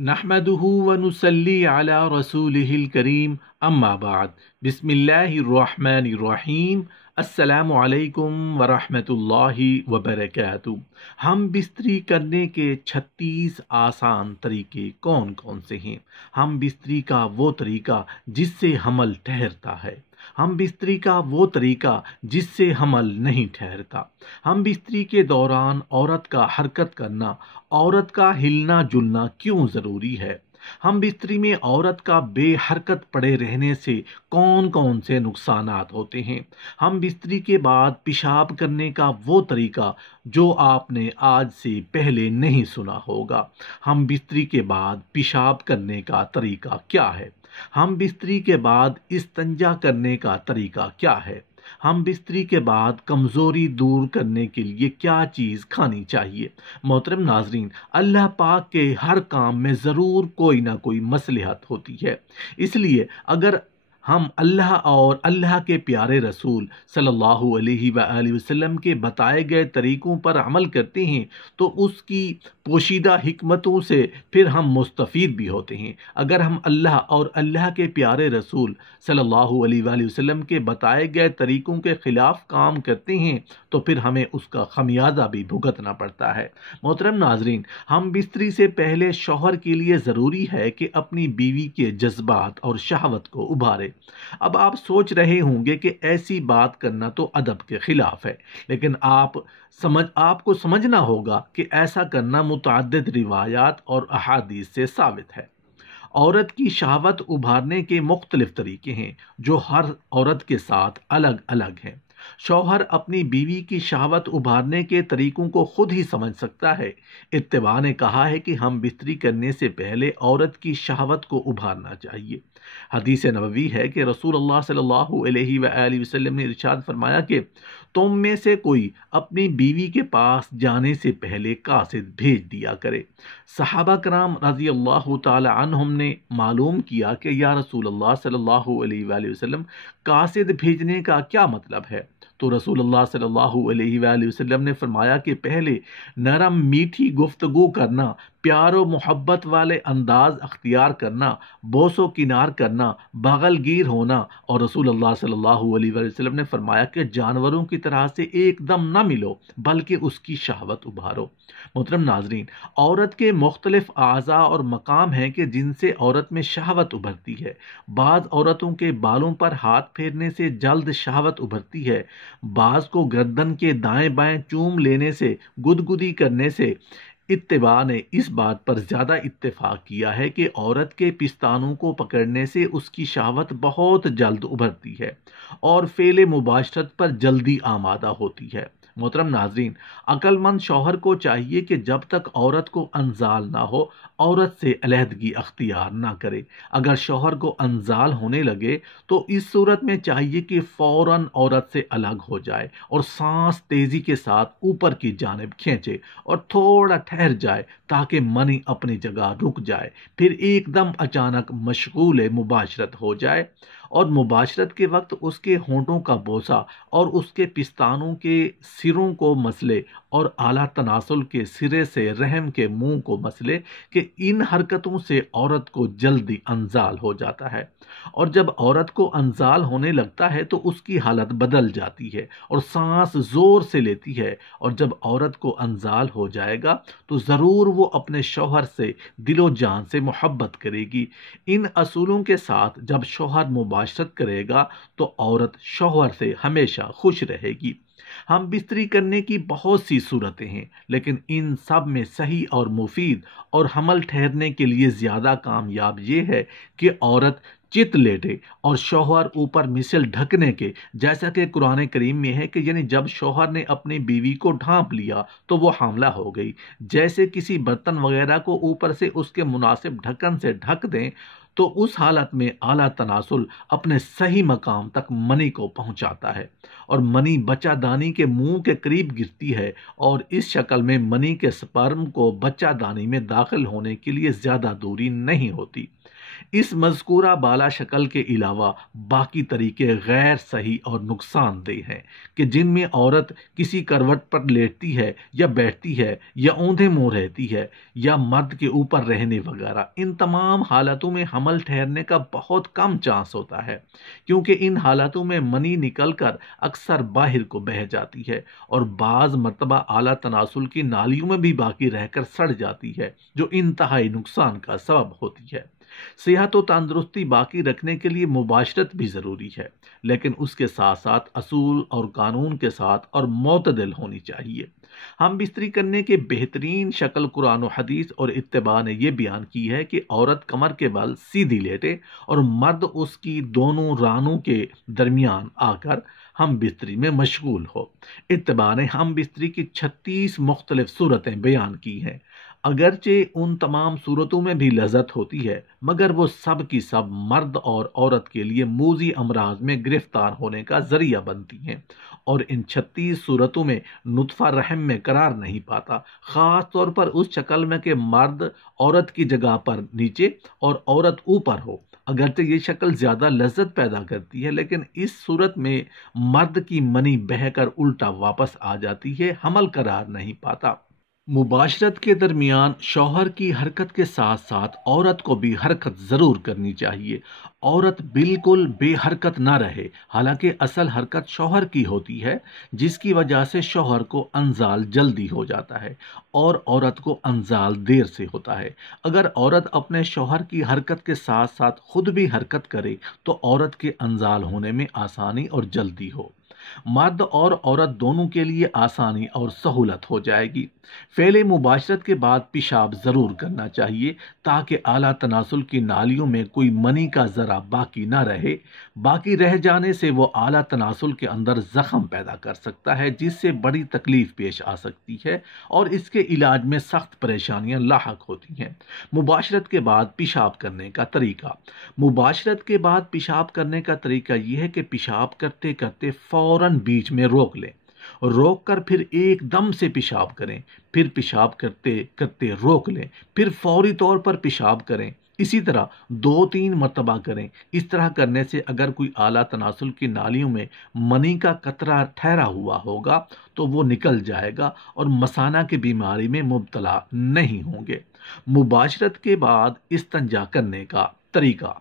نحمده ونصلي على رسوله الكريم اما بعد بسم اللہ الرحمن الرحیم السلام علیکم ورحمۃ اللہ وبرکاتہ۔ ہم بستری کرنے کے 36 آسان طریقے کون کون سے ہیں؟ ہم بستری کا وہ طریقہ جس سے حمل ٹھہرتا ہے، ہم بستری کا وہ طریقہ جس سے حمل نہیں ٹھہرتا، ہم بستری کے دوران عورت کا حرکت کرنا، عورت کا ہلنا جلنا کیوں ضروری ہے، ہم بستری میں عورت کا بے حرکت پڑے رہنے سے کون کون سے نقصانات ہوتے ہیں، ہم بستری کے بعد پیشاب کرنے کا وہ طریقہ جو آپ نے آج سے پہلے نہیں سنا ہوگا، ہم بستری کے بعد پیشاب کرنے کا طریقہ کیا ہے، ہم بستری کے بعد استنجا کرنے کا طریقہ کیا ہے، ہم بستری کے بعد کمزوری دور کرنے کے لیے کیا چیز کھانی چاہیے۔ محترم ناظرین، اللہ پاک کے ہر کام میں ضرور کوئی نہ کوئی مصلحت ہوتی ہے، اس لیے اگر ہم اللہ اور اللہ کے پیارے رسول صلی اللہ علیہ وآلہ وسلم کے بتائے گئے طریقوں پر عمل کرتے ہیں تو اس کی پوشیدہ حکمتوں سے پھر ہم مستفید بھی ہوتے ہیں۔ اگر ہم اللہ اور اللہ کے پیارے رسول صلی اللہ علیہ وآلہ وسلم کے بتائے گئے طریقوں کے خلاف کام کرتے ہیں تو پھر ہمیں اس کا خمیازہ بھی بھگتنا پڑتا ہے۔ محترم ناظرین، ہم بستری سے پہلے شوہر کے لیے ضروری ہے کہ اپنی بیوی کے جذبات اور شہوت کو ابھارے۔ اب آپ سوچ رہے ہوں گے کہ ایسی بات کرنا تو ادب کے خلاف ہے، لیکن آپ کو سمجھنا ہوگا کہ ایسا کرنا متعدد روایات اور احادیث سے ثابت ہے۔ عورت کی شہوت ابھارنے کے مختلف طریقے ہیں جو ہر عورت کے ساتھ الگ الگ ہیں۔ شوہر اپنی بیوی کی شہوت ابھارنے کے طریقوں کو خود ہی سمجھ سکتا ہے۔ اتباع نے کہا ہے کہ ہم بستری کرنے سے پہلے عورت کی شہوت کو ابھارنا چاہیے۔ حدیث نبوی ہے کہ رسول اللہ صلی اللہ علیہ وآلہ وسلم نے ارشاد فرمایا کہ تم میں سے کوئی اپنی بیوی کے پاس جانے سے پہلے قاصد بھیج دیا کرے۔ صحابہ کرام رضی اللہ تعالی عنہم نے معلوم کیا کہ یا رسول اللہ صلی اللہ علیہ وآلہ وسلم، قاصد بھیجنے کا کیا مطلب ہے؟ تو رسول اللہ صلی اللہ علیہ وآلہ وسلم نے فرمایا کہ پہلے نرم میٹھی گفتگو کرنا، پیار و محبت والے انداز اختیار کرنا، بوس و کنار کرنا، بغل گیر ہونا، اور رسول اللہ صلی اللہ علیہ وآلہ وسلم نے فرمایا کہ جانوروں کی طرح سے ایک دم نہ ملو بلکہ اس کی شہوت ابھارو۔ محترم ناظرین، عورت کے مختلف اعضاء اور مقام ہیں کہ جن سے عورت میں شہوت ابھرتی ہے۔ بعض عورتوں کے بالوں پر ہاتھ پھیرنے سے جلد شہوت ابھرتی ہے، بعض کو گردن کے دائیں بائیں چوم لینے سے، گدگدی کرنے سے۔ اتباع نے اس بات پر زیادہ اتفاق کیا ہے کہ عورت کے پستانوں کو پکڑنے سے اس کی شہوت بہت جلد ابھرتی ہے اور فعل مباشرت پر جلدی آمادہ ہوتی ہے۔ محترم ناظرین، عقل مند شوہر کو چاہیے کہ جب تک عورت کو انزال نہ ہو عورت سے علیحدگی اختیار نہ کرے۔ اگر شوہر کو انزال ہونے لگے تو اس صورت میں چاہیے کہ فوراً عورت سے الگ ہو جائے اور سانس تیزی کے ساتھ اوپر کی جانب کھینچے اور تھوڑا ٹھہر جائے تاکہ منی اپنی جگہ رک جائے، پھر ایک دم اچانک مشغول مباشرت ہو جائے اور مباشرت کے وقت اس کے ہونٹوں کا بوسہ اور اس کے پستانوں کے سروں کو مسلے اور اعلیٰ تناسل کے سرے سے رحم کے منہ کو مسلے کہ ان حرکتوں سے عورت کو جلدی انزال ہو جاتا ہے، اور جب عورت کو انزال ہونے لگتا ہے تو اس کی حالت بدل جاتی ہے اور سانس زور سے لیتی ہے، اور جب عورت کو انزال ہو جائے گا تو ضرور وہ اپنے شوہر سے دل و جان سے محبت کرے گی۔ ان اصولوں کے ساتھ جب شوہر مباشرت کرے گا تو عورت شوہر سے ہمیشہ خوش رہے گی۔ ہم بستری کرنے کی بہت سی صورتیں ہیں، لیکن ان سب میں صحیح اور مفید اور حمل ٹھہرنے کے لیے زیادہ کامیاب یہ ہے کہ عورت چت لیٹے اور شوہر اوپر مثل ڈھکنے کے، جیسا کہ قرآن کریم میں ہے کہ یعنی جب شوہر نے اپنی بیوی کو ڈھانپ لیا تو وہ حاملہ ہو گئی، جیسے کسی برتن وغیرہ کو اوپر سے اس کے مناسب ڈھکن سے ڈھک دیں تو اس حالت میں اعلیٰ تناسل اپنے صحیح مقام تک منی کو پہنچاتا ہے اور منی بچہ دانی کے منہ کے قریب گرتی ہے، اور اس شکل میں منی کے سپرم کو بچہ دانی میں داخل ہونے کے لیے زیادہ دوری نہیں ہوتی۔ اس مذکورہ بالا شکل کے علاوہ باقی طریقے غیر صحیح اور نقصان دہ ہیں کہ جن میں عورت کسی کروٹ پر لیٹتی ہے یا بیٹھتی ہے یا اوندھے منہ رہتی ہے یا مرد کے اوپر رہنے وغیرہ۔ ان تمام حالتوں میں حمل ٹھہرنے کا بہت کم چانس ہوتا ہے، کیونکہ ان حالتوں میں منی نکل کر اکثر باہر کو بہہ جاتی ہے اور بعض مرتبہ اعلیٰ تناسل کی نالیوں میں بھی باقی رہ کر سڑ جاتی ہے، جو انتہائی نقصان کا سبب ہوتی ہے۔ صحت و تندرستی باقی رکھنے کے لیے مباشرت بھی ضروری ہے، لیکن اس کے ساتھ ساتھ اصول اور قانون کے ساتھ اور معتدل ہونی چاہیے۔ ہم بستری کرنے کے بہترین شکل قرآن و حدیث اور اتباع نے یہ بیان کی ہے کہ عورت کمر کے بل سیدھی لیٹے اور مرد اس کی دونوں رانوں کے درمیان آ کر ہم بستری میں مشغول ہو۔ اتباع نے ہم بستری کی 36 مختلف صورتیں بیان کی ہیں۔ اگرچہ ان تمام صورتوں میں بھی لذت ہوتی ہے، مگر وہ سب کی سب مرد اور عورت کے لیے موذی امراض میں گرفتار ہونے کا ذریعہ بنتی ہیں، اور ان 36 صورتوں میں نطفہ رحم میں قرار نہیں پاتا، خاص طور پر اس شکل میں کہ مرد عورت کی جگہ پر نیچے اور عورت اوپر ہو۔ اگرچہ یہ شکل زیادہ لذت پیدا کرتی ہے، لیکن اس صورت میں مرد کی منی بہہ کر الٹا واپس آ جاتی ہے، حمل قرار نہیں پاتا۔ مباشرت کے درمیان شوہر کی حرکت کے ساتھ ساتھ عورت کو بھی حرکت ضرور کرنی چاہیے۔ عورت بالکل بے حرکت نہ رہے، حالانکہ اصل حرکت شوہر کی ہوتی ہے، جس کی وجہ سے شوہر کو انزال جلدی ہو جاتا ہے اور عورت کو انزال دیر سے ہوتا ہے۔ اگر عورت اپنے شوہر کی حرکت کے ساتھ ساتھ خود بھی حرکت کرے تو عورت کے انزال ہونے میں آسانی اور جلدی ہو۔ مرد اور عورت دونوں کے لیے آسانی اور سہولت ہو جائے گی۔ فعل مباشرت کے بعد پیشاب ضرور کرنا چاہیے تاکہ اعلیٰ تناسل کی نالیوں میں کوئی منی کا ذرہ باقی نہ رہے۔ باقی رہ جانے سے وہ اعلیٰ تناسل کے اندر زخم پیدا کر سکتا ہے، جس سے بڑی تکلیف پیش آ سکتی ہے اور اس کے علاج میں سخت پریشانیاں لاحق ہوتی ہیں۔ مباشرت کے بعد پیشاب کرنے کا طریقہ۔ مباشرت کے بعد پیشاب کرنے کا طریقہ یہ ہے کہ پیشاب کرتے کرتے فوراً بیچ میں روک لیں، روک کر پھر ایک دم سے پیشاب کریں، پھر پیشاب کرتے کرتے روک لیں، پھر فوری طور پر پیشاب کریں۔ اسی طرح 2-3 مرتبہ کریں۔ اس طرح کرنے سے اگر کوئی اعلیٰ تناسل کی نالیوں میں منی کا قطرہ ٹھہرا ہوا ہوگا تو وہ نکل جائے گا اور مثانہ کی بیماری میں مبتلا نہیں ہوں گے۔ مباشرت کے بعد استنجا کرنے کا طریقہ۔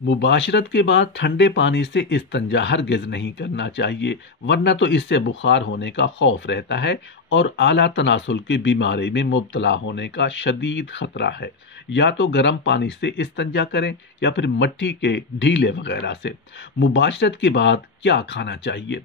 مباشرت کے بعد ٹھنڈے پانی سے استنجا ہرگز نہیں کرنا چاہیے، ورنہ تو اس سے بخار ہونے کا خوف رہتا ہے اور اعلیٰ تناسل کی بیماری میں مبتلا ہونے کا شدید خطرہ ہے۔ یا تو گرم پانی سے استنجا کریں یا پھر مٹی کے ڈھیلے وغیرہ سے۔ مباشرت کے بعد کیا کھانا چاہیے؟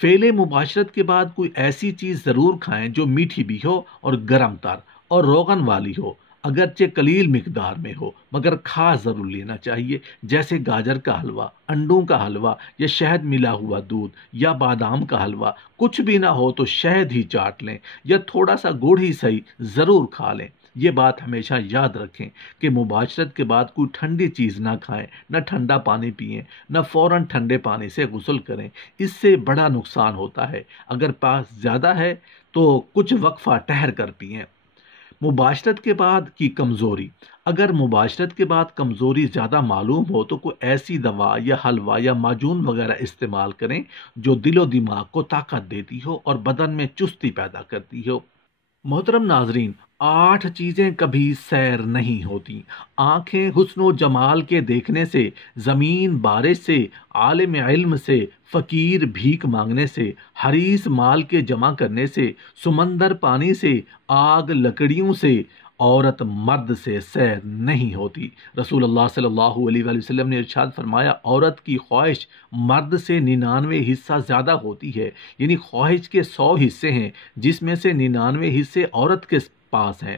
فعل مباشرت کے بعد کوئی ایسی چیز ضرور کھائیں جو میٹھی بھی ہو اور گرم تر اور روغن والی ہو، اگرچہ قلیل مقدار میں ہو، مگر کھا ضرور لینا چاہیے، جیسے گاجر کا حلوہ، انڈوں کا حلوہ یا شہد ملا ہوا دودھ یا بادام کا حلوہ۔ کچھ بھی نہ ہو تو شہد ہی چاٹ لیں یا تھوڑا سا گڑ ہی صحیح ضرور کھا لیں۔ یہ بات ہمیشہ یاد رکھیں کہ مباشرت کے بعد کوئی ٹھنڈی چیز نہ کھائیں، نہ ٹھنڈا پانی پئیں، نہ فوراً ٹھنڈے پانی سے غسل کریں، اس سے بڑا نقصان ہوتا ہے۔ اگر پاس زیادہ ہے تو کچھ وقفہ ٹھہر کر پئیں۔ مباشرت کے بعد کی کمزوری۔ اگر مباشرت کے بعد کمزوری زیادہ معلوم ہو تو کوئی ایسی دوا یا حلوہ یا معجون وغیرہ استعمال کریں جو دل و دماغ کو طاقت دیتی ہو اور بدن میں چستی پیدا کرتی ہو۔ محترم ناظرین، 8 چیزیں کبھی سیر نہیں ہوتی۔ آنکھیں حسن و جمال کے دیکھنے سے، زمین بارش سے، عالم علم سے، فقیر بھیک مانگنے سے، حریص مال کے جمع کرنے سے، سمندر پانی سے، آگ لکڑیوں سے، عورت مرد سے سیر نہیں ہوتی۔ رسول اللہ صلی اللہ علیہ وآلہ وسلم نے ارشاد فرمایا، عورت کی خواہش مرد سے 99 حصہ زیادہ ہوتی ہے، یعنی خواہش کے 100 حصے ہیں جس میں سے 99 حصے عورت کے پاس ہیں،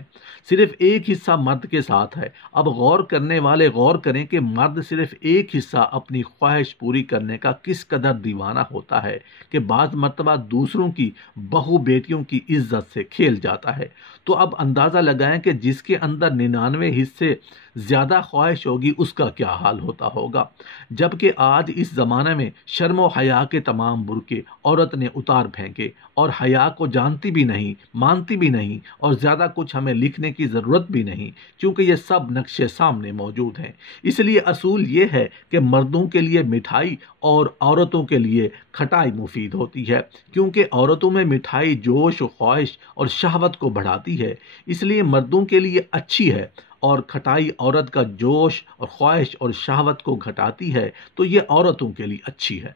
صرف ایک حصہ مرد کے ساتھ ہے۔ اب غور کرنے والے غور کریں کہ مرد صرف ایک حصہ اپنی خواہش پوری کرنے کا کس قدر دیوانہ ہوتا ہے کہ بعض مرتبہ دوسروں کی بہو بیٹیوں کی عزت سے کھیل جاتا ہے۔ تو اب اندازہ لگائیں کہ جس کے اندر 99 حصے زیادہ خواہش ہوگی اس کا کیا حال ہوتا ہوگا۔ جبکہ آج اس زمانے میں شرم و حیا کے تمام برقعے عورت نے اتار پھینکے، اور حیا کو جانتی بھی نہیں، مانتی بھی نہیں، اور زیادہ کچھ ہمیں لکھنے کی ضرورت بھی نہیں، کیونکہ یہ سب نقشے سامنے موجود ہیں۔ اس لیے اصول یہ ہے کہ مردوں کے لیے مٹھائی اور عورتوں کے لیے کھٹائی مفید ہوتی ہے، کیونکہ عورتوں میں مٹھائی جوش و خواہش اور شہوت کو بڑھاتی ہے، اس لیے مردوں کے لیے اچھی ہے، اور کھٹائی عورت کا جوش اور خواہش اور شہوت کو گھٹاتی ہے، تو یہ عورتوں کے لیے اچھی ہے۔